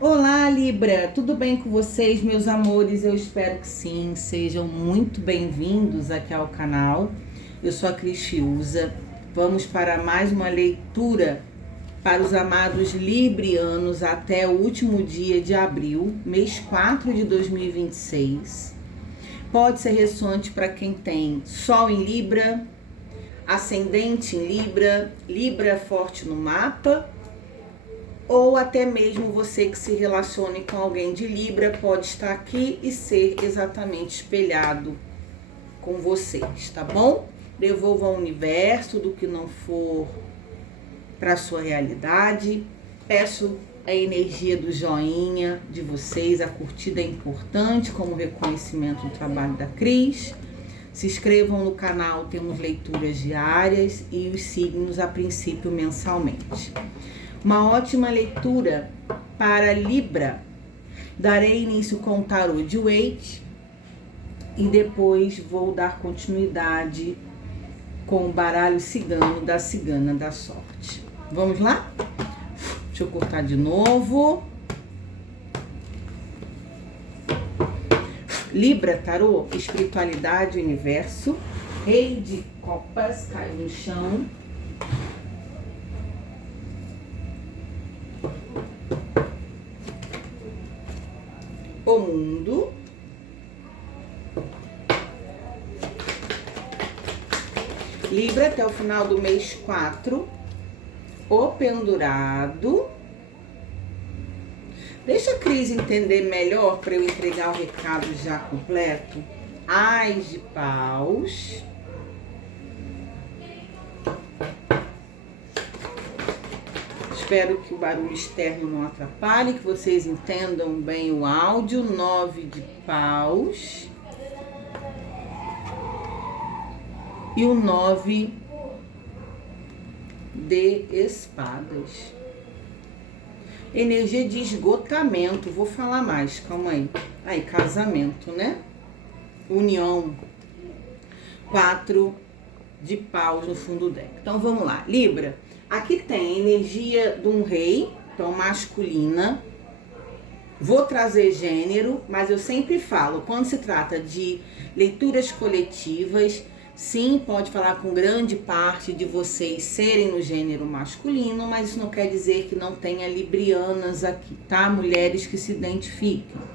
Olá, Libra! Tudo bem com vocês, meus amores? Eu espero que sim. Sejam muito bem-vindos aqui ao canal. Eu sou a Cris Fiuza. Vamos para mais uma leitura para os amados librianos até o último dia de abril, mês 4 de 2026. Pode ser ressoante para quem tem Sol em Libra, Ascendente em Libra, Libra forte no mapa, ou até mesmo você que se relacione com alguém de Libra pode estar aqui e ser exatamente espelhado com vocês, tá bom? Devolva ao universo do que não for para sua realidade. Peço a energia do joinha de vocês, a curtida é importante como reconhecimento do trabalho da Cris. Se inscrevam no canal, temos leituras diárias e os signos a princípio mensalmente. Uma ótima leitura para Libra. Darei início com o tarô de Waite e depois vou dar continuidade com o baralho cigano da Cigana da Sorte. Vamos lá? Deixa eu cortar de novo. Libra, tarô, espiritualidade, universo. Rei de copas, caiu no chão. O mundo. Libra até o final do mês 4. O pendurado. Deixa a Cris entender melhor para eu entregar o recado já completo. Ás de paus. Espero que o barulho externo não atrapalhe, que vocês entendam bem o áudio. 9 de paus. E o 9 de espadas. Energia de esgotamento. Vou falar mais, calma aí. Aí, casamento, né? União. 4 de paus no fundo do deck. Então, vamos lá. Libra. Aqui tem a energia de um rei, então masculina. Vou trazer gênero, mas eu sempre falo, quando se trata de leituras coletivas, sim, pode falar com grande parte de vocês serem no gênero masculino, mas isso não quer dizer que não tenha librianas aqui, tá? Mulheres que se identificam.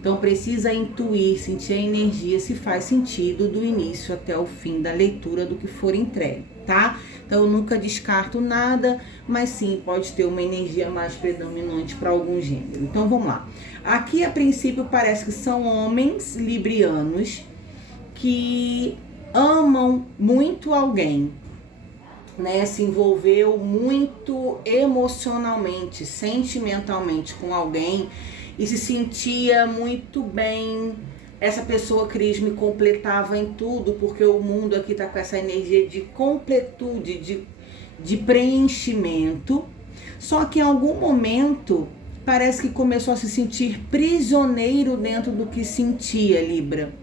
Então precisa intuir, sentir a energia, se faz sentido do início até o fim da leitura do que for entregue, tá? Então eu nunca descarto nada, mas sim, pode ter uma energia mais predominante para algum gênero. Então vamos lá. Aqui a princípio parece que são homens librianos que amam muito alguém, né? Se envolveu muito emocionalmente, sentimentalmente com alguém e se sentia muito bem. Essa pessoa, Cris, me completava em tudo, porque o mundo aqui tá com essa energia de completude, de preenchimento. Só que em algum momento parece que começou a se sentir prisioneiro dentro do que sentia, Libra.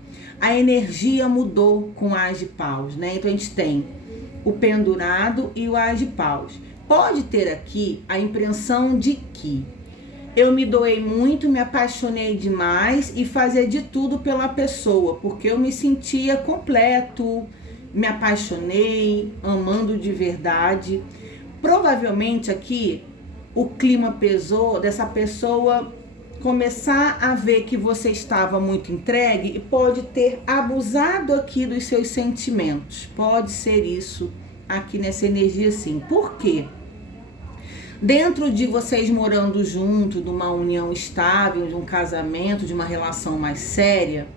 A energia mudou com o Ás de paus, né? Então a gente tem o pendurado e o Ás de paus. Pode ter aqui a impressão de que eu me doei muito, me apaixonei demais e fazia de tudo pela pessoa, porque eu me sentia completo, me apaixonei, amando de verdade. Provavelmente aqui o clima pesou dessa pessoa começar a ver que você estava muito entregue e pode ter abusado aqui dos seus sentimentos. Pode ser isso aqui nessa energia, sim. Por quê? Dentro de vocês morando junto, de uma união estável, de um casamento, de uma relação mais séria,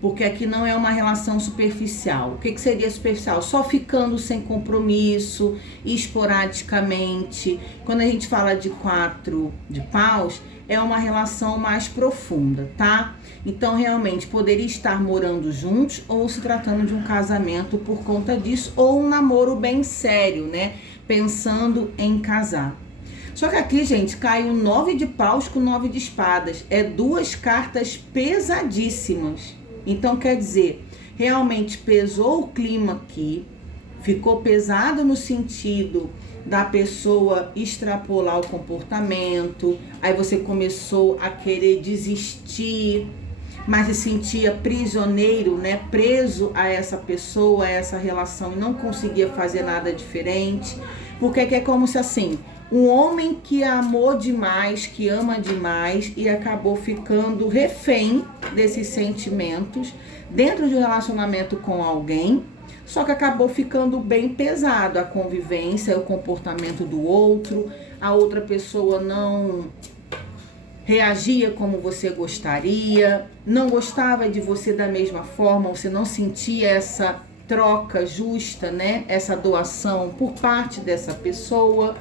porque aqui não é uma relação superficial. O que seria superficial? Só ficando sem compromisso, esporadicamente. Quando a gente fala de 4 de paus, é uma relação mais profunda, tá? Então, realmente, poderia estar morando juntos ou se tratando de um casamento por conta disso, ou um namoro bem sério, né? Pensando em casar. Só que aqui, gente, cai o 9 de paus com 9 de espadas. É 2 cartas pesadíssimas. Então, quer dizer, realmente pesou o clima aqui, ficou pesado no sentido da pessoa extrapolar o comportamento, aí você começou a querer desistir, mas se sentia prisioneiro, né, preso a essa pessoa, a essa relação, e não conseguia fazer nada diferente, porque é como se assim, um homem que amou demais, que ama demais e acabou ficando refém desses sentimentos dentro de um relacionamento com alguém, só que acabou ficando bem pesado a convivência, o comportamento do outro, a outra pessoa não reagia como você gostaria, não gostava de você da mesma forma, você não sentia essa troca justa, né? Essa doação por parte dessa pessoa.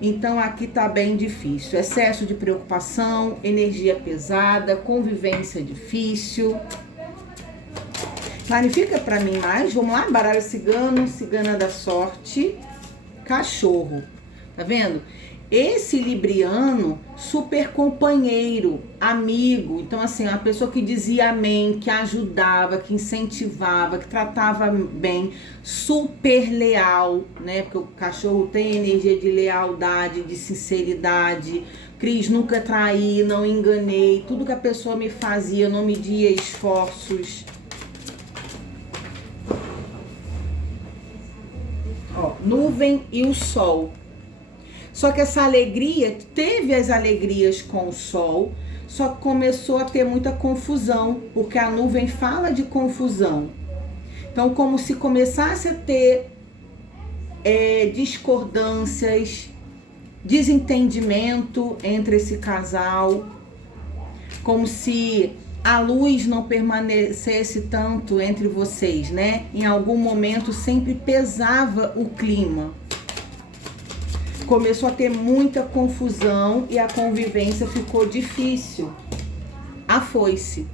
Então aqui tá bem difícil. Excesso de preocupação, energia pesada, convivência difícil. Clarifica pra mim mais. Vamos lá, baralho cigano, cigana da sorte, cachorro. Tá vendo? Esse libriano, super companheiro, amigo. Então, assim, uma pessoa que dizia amém, que ajudava, que incentivava, que tratava bem, super leal, né? Porque o cachorro tem energia de lealdade, de sinceridade. Cris, nunca traí, não enganei. Tudo que a pessoa me fazia, não media esforços. Ó, nuvem e o sol. Só que essa alegria, teve as alegrias com o sol, só que começou a ter muita confusão, porque a nuvem fala de confusão. Então, como se começasse a ter discordâncias, desentendimento entre esse casal, como se a luz não permanecesse tanto entre vocês, né? Em algum momento sempre pesava o clima. Começou a ter muita confusão e a convivência ficou difícil. A foice.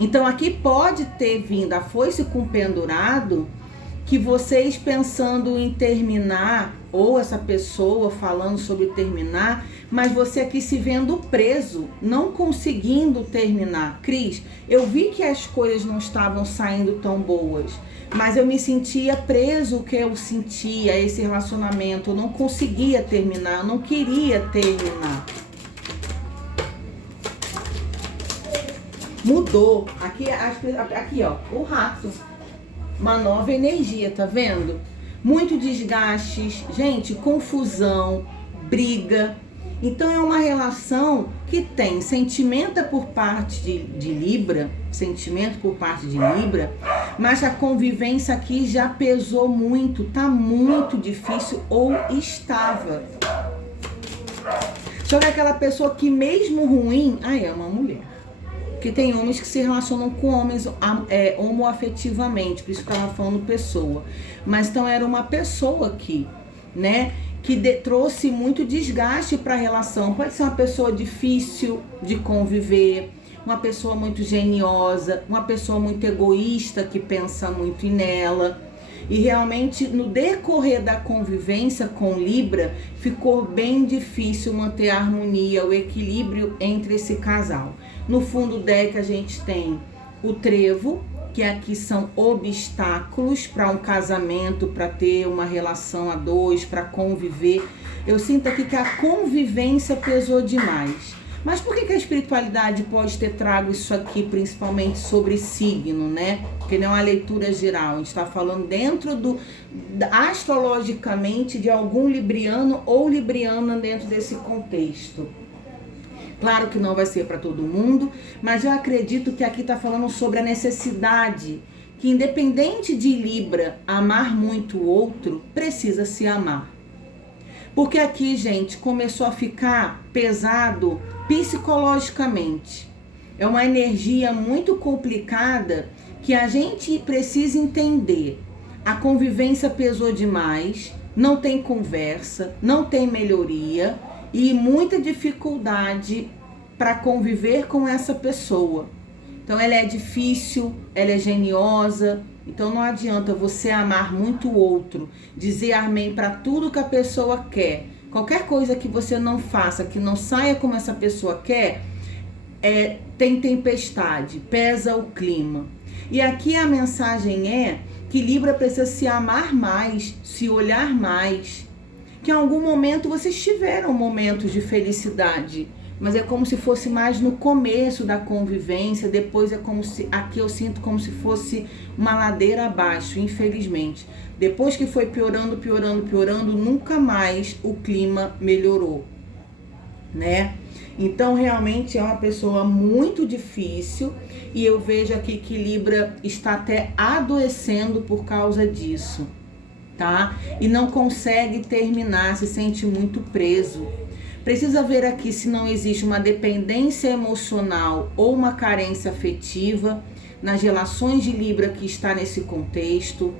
Então aqui pode ter vindo a foice com pendurado, que vocês pensando em terminar, ou essa pessoa falando sobre terminar, mas você aqui se vendo preso, não conseguindo terminar. Cris, eu vi que as coisas não estavam saindo tão boas, mas eu me sentia preso, o que eu sentia, esse relacionamento, eu não conseguia terminar, eu não queria terminar. Mudou. Aqui ó, o rato. Uma nova energia, tá vendo? Muito desgastes, gente, confusão, briga. Então é uma relação que tem sentimento por parte de Libra, mas a convivência aqui já pesou muito, tá muito difícil ou estava. Só que aquela pessoa que mesmo ruim, é uma mulher. Porque tem homens que se relacionam com homens homoafetivamente, por isso que eu tava falando pessoa. Mas então era uma pessoa aqui, né? Que trouxe muito desgaste para a relação. Pode ser uma pessoa difícil de conviver, uma pessoa muito geniosa, uma pessoa muito egoísta que pensa muito nela. E realmente no decorrer da convivência com Libra, ficou bem difícil manter a harmonia, o equilíbrio entre esse casal. No fundo do deck a gente tem o trevo, que aqui são obstáculos para um casamento, para ter uma relação a dois, para conviver. Eu sinto aqui que a convivência pesou demais. Mas por que a espiritualidade pode ter trago isso aqui, principalmente sobre signo, né? Porque não é uma leitura geral, a gente está falando dentro astrologicamente de algum libriano ou libriana dentro desse contexto. Claro que não vai ser para todo mundo, mas eu acredito que aqui está falando sobre a necessidade que, independente de Libra amar muito o outro, precisa se amar. Porque aqui, gente, começou a ficar pesado psicologicamente. É uma energia muito complicada que a gente precisa entender. A convivência pesou demais, não tem conversa, não tem melhoria e muita dificuldade para conviver com essa pessoa. Então ela é difícil, ela é geniosa, então não adianta você amar muito o outro, dizer amém para tudo que a pessoa quer. Qualquer coisa que você não faça, que não saia como essa pessoa quer, tem tempestade, pesa o clima. E aqui a mensagem é que Libra precisa se amar mais, se olhar mais, que em algum momento vocês tiveram momentos de felicidade, mas é como se fosse mais no começo da convivência, depois é como se, aqui eu sinto como se fosse uma ladeira abaixo, infelizmente. Depois que foi piorando, nunca mais o clima melhorou, né? Então, realmente é uma pessoa muito difícil e eu vejo aqui que Libra está até adoecendo por causa disso, tá? E não consegue terminar, se sente muito preso. Precisa ver aqui se não existe uma dependência emocional ou uma carência afetiva nas relações de Libra que está nesse contexto,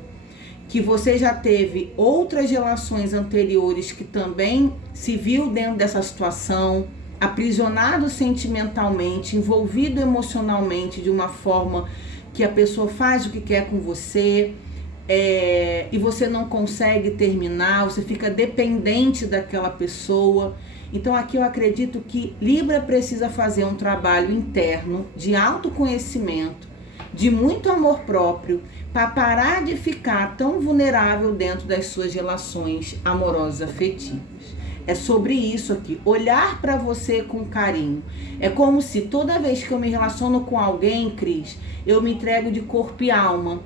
que você já teve outras relações anteriores que também se viu dentro dessa situação, aprisionado sentimentalmente, envolvido emocionalmente de uma forma que a pessoa faz o que quer com você, e você não consegue terminar, você fica dependente daquela pessoa. Então aqui eu acredito que Libra precisa fazer um trabalho interno de autoconhecimento, de muito amor próprio, para parar de ficar tão vulnerável dentro das suas relações amorosas afetivas. É sobre isso aqui, olhar para você com carinho. É como se toda vez que eu me relaciono com alguém, Cris, eu me entrego de corpo e alma.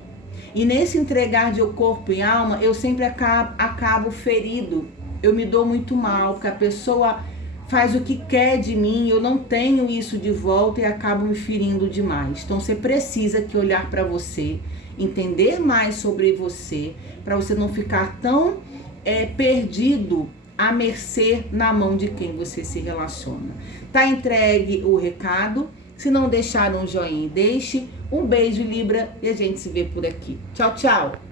E nesse entregar de corpo e alma, eu sempre acabo ferido. Eu me dou muito mal, porque a pessoa faz o que quer de mim, eu não tenho isso de volta e acabo me ferindo demais. Então você precisa que olhar para você, entender mais sobre você, para você não ficar tão perdido à mercê na mão de quem você se relaciona. Tá entregue o recado. Se não deixaram um joinha, deixe. Um beijo, Libra, e a gente se vê por aqui. Tchau, tchau!